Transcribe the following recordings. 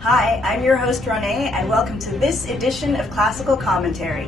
Hi, I'm your host Renee, and welcome to this edition of Classical Commentary.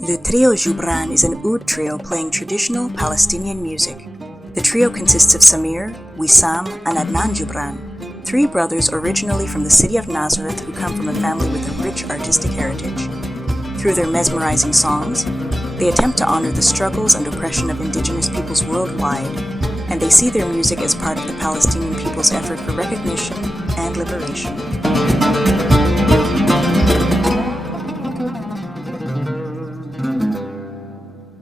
The Trio Joubran is an oud trio playing traditional Palestinian music. The trio consists of Samir, Wissam, and Adnan Joubran, three brothers originally from the city of Nazareth who come from a family with a rich artistic heritage. Through their mesmerizing songs, they attempt to honor the struggles and oppression of indigenous peoples worldwide, and they see their music as part of the Palestinian people's effort for recognition and liberation.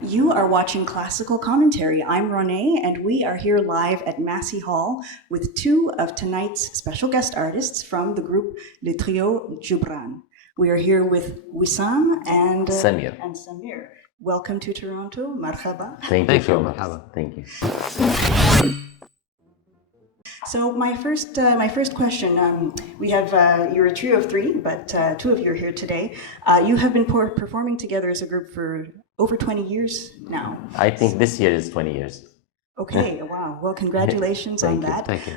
You are watching Classical Commentary. I'm Renee, and we are here live at Massey Hall with two of tonight's special guest artists from the group Le Trio Joubran. We are here with Wissam and Samir. Welcome to Toronto. Marhaba. Thank you so much. Thank you. So my first question, we have, you're a trio of three, but two of you are here today. You have been performing together as a group for over 20 years now. I think this year is 20 years. Okay, wow. Well, congratulations on that. Thank you.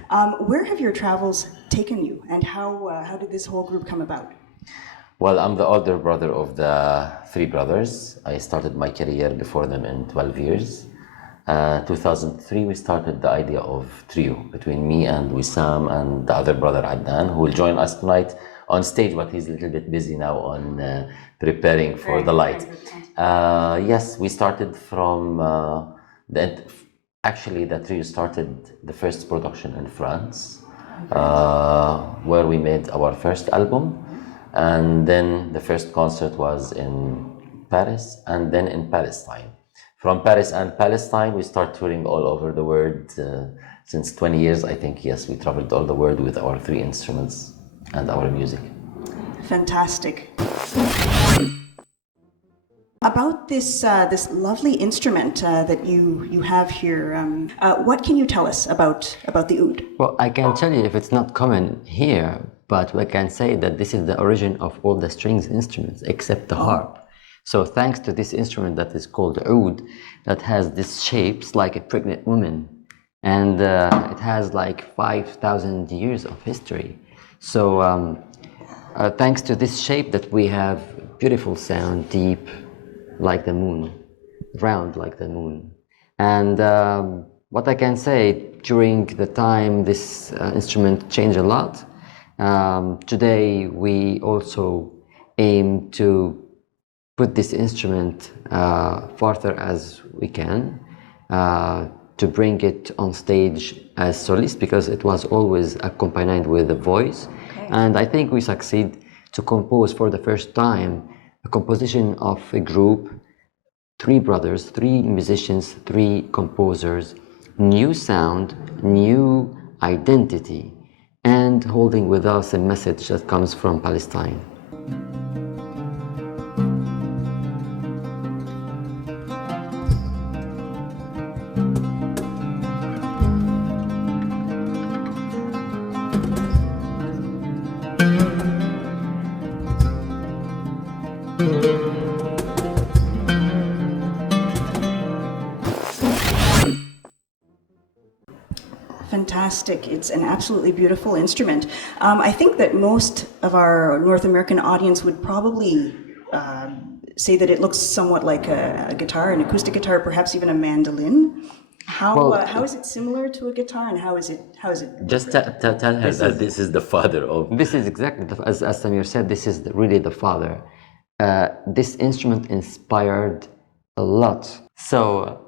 Where have your travels taken you, and how did this whole group come about? Well, I'm the older brother of the three brothers. I started my career before them in 12 years. 2003, we started the idea of trio between me and Wissam and the other brother Adnan, who will join us tonight on stage, but he's a little bit busy now on preparing for the light. Yes, we started from actually the trio started the first production in France, where we made our first album, and then the first concert was in Paris and then in Palestine. From Paris and Palestine, we start touring all over the world. Since 20 years, I think, yes, we traveled all the world with our three instruments and our music. Fantastic. About this lovely instrument that you have here, what can you tell us about the oud? Well, I can tell you if it's not common here, but we can say that this is the origin of all the strings instruments except the harp. So thanks to this instrument that is called oud, that has this shapes like a pregnant woman, and it has like 5,000 years of history. So thanks to this shape that we have beautiful sound, deep like the moon, round like the moon. And what I can say, during the time this instrument changed a lot. Today we also aim to put this instrument farther as we can, to bring it on stage as solist, because it was always accompanied with a voice. Okay. And I think we succeed to compose for the first time a composition of a group, three brothers, three musicians, three composers, new sound, new identity, and holding with us a message that comes from Palestine. Fantastic. It's an absolutely beautiful instrument. I think that most of our North American audience would probably say that it looks somewhat like a guitar, an acoustic guitar, perhaps even a mandolin. How is it similar to a guitar, and how is it? Just tell her that this is the father of. This is exactly as Samir said. This is really the father. This instrument inspired a lot. So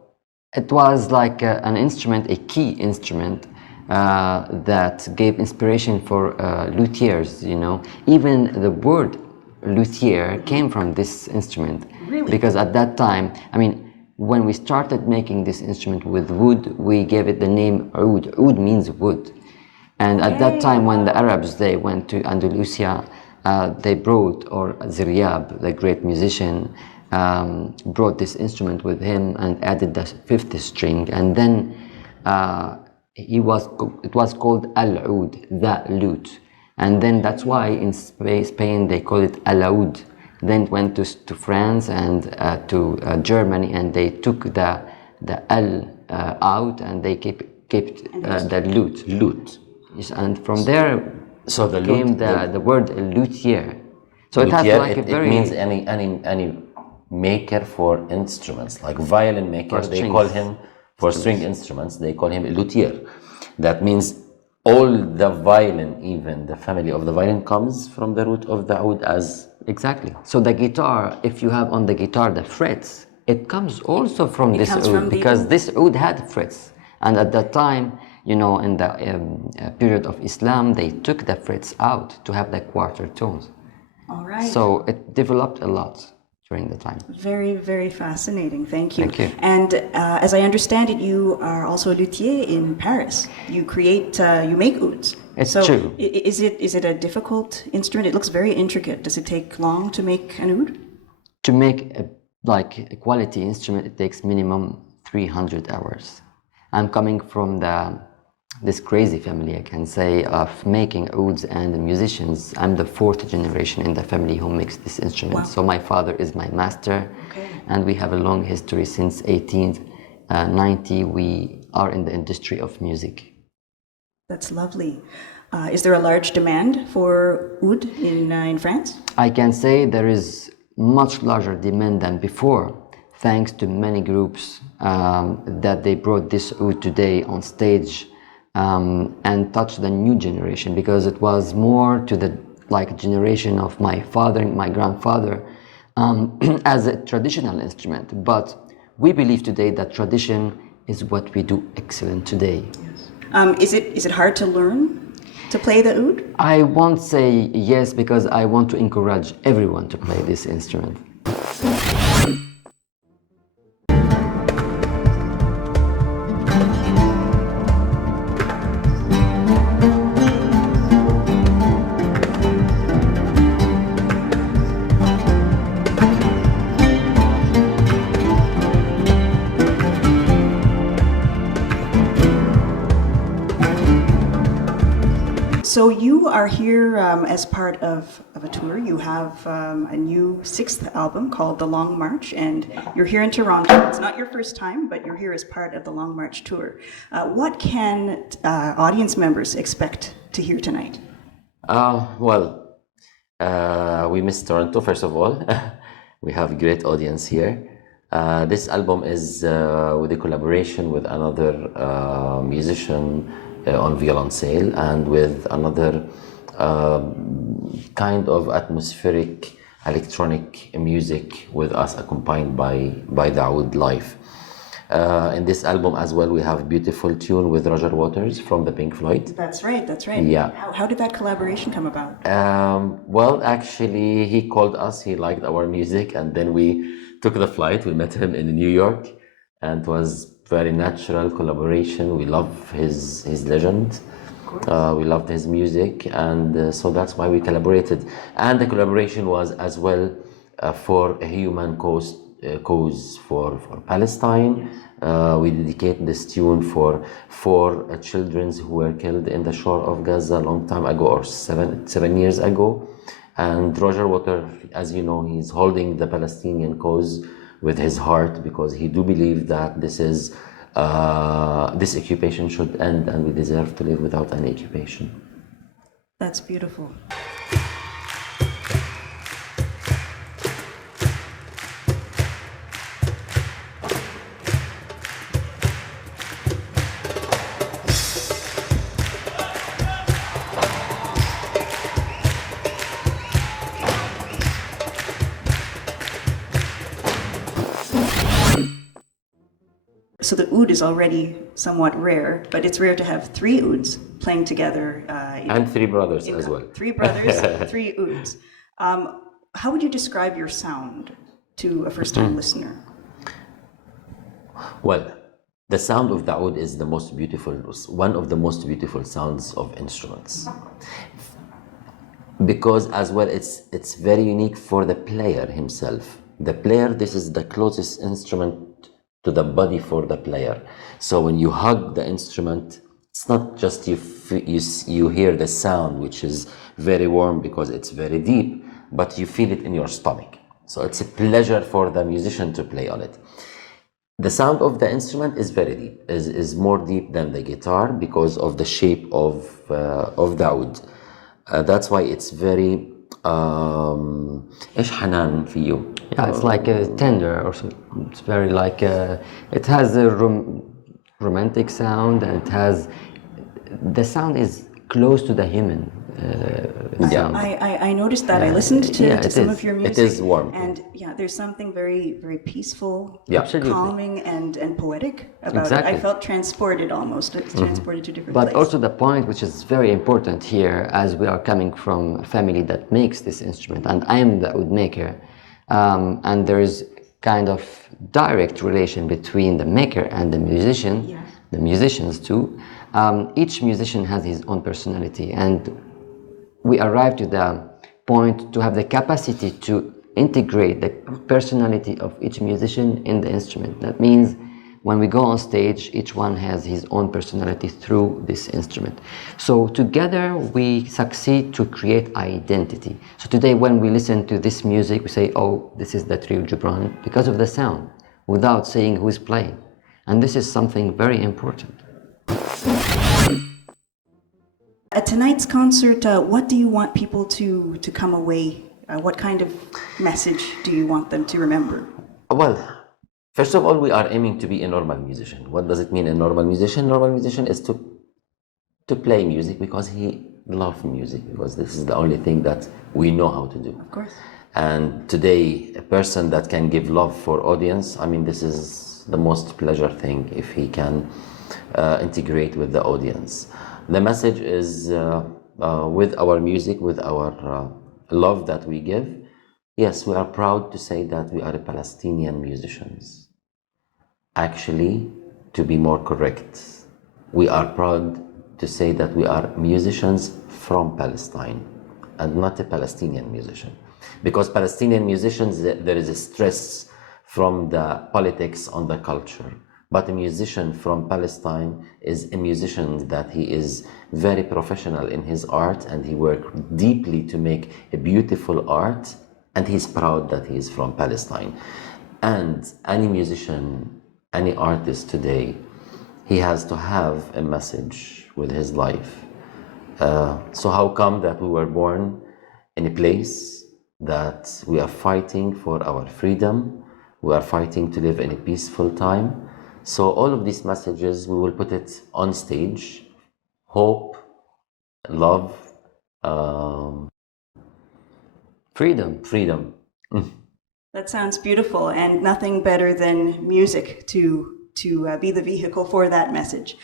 it was like an instrument, a key instrument that gave inspiration for luthiers. You know, even the word luthier came from this instrument. Really? Because at that time, I mean, when we started making this instrument with wood, we gave it the name oud. Oud means wood. And at that time, when the Arabs, they went to Andalusia, they brought, or Ziryab, the great musician, brought this instrument with him and added the fifth string. And then it was called al-oud, the lute. And then that's why in Spain they call it al-oud. Then it went to France and to Germany, and they took the al out, and they kept the lute. Yes, and from there So the came lute, the word luthier. So it has luthier, like a it very means any maker for instruments, like violin maker. For They call strings. him for string instruments. They call him luthier. That means all the violin, even the family of the violin, comes from the root of the oud as. Exactly. So the guitar, if you have on the guitar the frets, it comes also from this comes from oud, the because oud. this oud had frets. And at that time, you know, in the period of Islam, they took the frets out to have the quarter tones. All right. So it developed a lot during the time. Very, very fascinating. Thank you. Thank you. And as I understand it, you are also a luthier in Paris. You make ouds. It's so true. Is it a difficult instrument? It looks very intricate. Does it take long to make an oud? To make a quality instrument, it takes minimum 300 hours. I'm coming from this crazy family, I can say, of making ouds and musicians. I'm the fourth generation in the family who makes this instrument. Wow. So my father is my master, Okay. and we have a long history. Since 1890, we are in the industry of music. That's lovely. Is there a large demand for oud in France? I can say there is much larger demand than before, thanks to many groups that they brought this oud today on stage and touched the new generation, because it was more to the generation of my father and my grandfather as a traditional instrument. But we believe today that tradition is what we do excellent today. Is it hard to learn to play the oud? I won't say yes, because I want to encourage everyone to play this instrument. So you are here as part of a tour. You have a new sixth album called The Long March, and you're here in Toronto. It's not your first time, but you're here as part of the Long March tour. What can audience members expect to hear tonight? We miss Toronto, first of all. We have a great audience here. This album is with a collaboration with another musician on violoncelle, and with another kind of atmospheric electronic music with us, accompanied by the oud live. In this album as well, we have a beautiful tune with Roger Waters from the Pink Floyd. That's right, that's right. Yeah. How did that collaboration come about? Well, actually, he called us, he liked our music, and then we took the flight. We met him in New York, and it was very natural collaboration. We love his legend. We loved his music, and so that's why we collaborated. And the collaboration was as well for a human cause for Palestine. We dedicate this tune for children who were killed in the shore of Gaza a long time ago, or seven years ago. And Roger Waters, as you know, he's holding the Palestinian cause with his heart, because he do believe that this occupation should end, and we deserve to live without any occupation. That's beautiful. So the oud is already somewhat rare, but it's rare to have three ouds playing together. And three brothers as well. Three brothers, three ouds. How would you describe your sound to a first-time listener? Well, the sound of the oud is the most beautiful, one of the most beautiful sounds of instruments. Because as well, it's very unique for the player himself. The player, this is the closest instrument to the body for the player. So when you hug the instrument, it's not just you hear the sound, which is very warm because it's very deep, but you feel it in your stomach. So it's a pleasure for the musician to play on it. The sound of the instrument is very deep, is more deep than the guitar because of the shape of the oud. That's why it's very إيش حنان فيه. Yeah, it's like a tender or something. It's very like it has a romantic sound, and it has the sound is close to the human sound. I noticed that. I listened to some of your music. It is warm. And yeah, there's something very, very peaceful, calming, and poetic about Exactly. it. I felt transported almost. It's transported to different But places. also the point which is very important here, as we are coming from a family that makes this instrument, and I am the oud maker, and there is kind of direct relation between the maker and the musician, the musicians too. Each musician has his own personality, and we arrive to the point to have the capacity to integrate the personality of each musician in the instrument. That means when we go on stage, each one has his own personality through this instrument. So together we succeed to create identity. So today when we listen to this music, we say, oh, this is the Trio Joubran because of the sound, without saying who's playing. And this is something very important. At tonight's concert, what do you want people to come away? What kind of message do you want them to remember? Well, first of all, we are aiming to be a normal musician. What does it mean, a normal musician? Normal musician is to play music because he loves music, because this is the only thing that we know how to do. Of course. And today, a person that can give love for audience, I mean, this is the most pleasure thing if he can integrate with the audience. The message is with our music, with our love that we give. Yes, we are proud to say that we are Palestinian musicians. Actually, to be more correct, we are proud to say that we are musicians from Palestine and not a Palestinian musician. Because Palestinian musicians, there is a stress from the politics on the culture. But a musician from Palestine is a musician that he is very professional in his art, and he worked deeply to make a beautiful art, and he's proud that he is from Palestine. And any musician, any artist today, he has to have a message with his life. So how come that we were born in a place that we are fighting for our freedom, we are fighting to live in a peaceful time? So all of these messages, we will put it on stage. Hope, love, freedom. That sounds beautiful, and nothing better than music to be the vehicle for that message.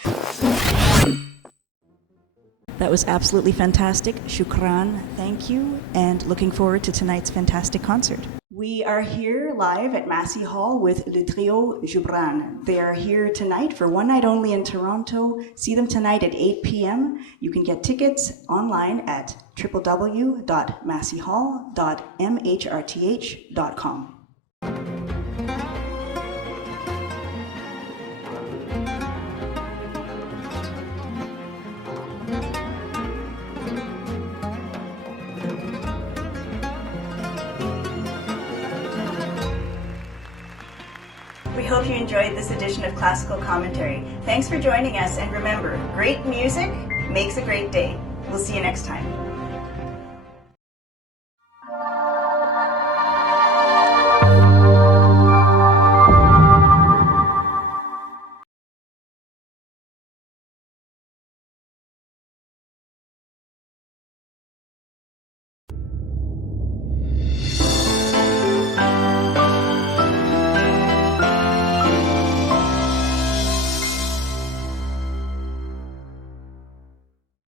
That was absolutely fantastic. Shukran, thank you, and looking forward to tonight's fantastic concert. We are here live at Massey Hall with Le Trio Joubran. They are here tonight for one night only in Toronto. See them tonight at 8 p.m. You can get tickets online at www.masseyhall.mhrth.com. We hope you enjoyed this edition of Classical Commentary. Thanks for joining us, and remember, great music makes a great day. We'll see you next time.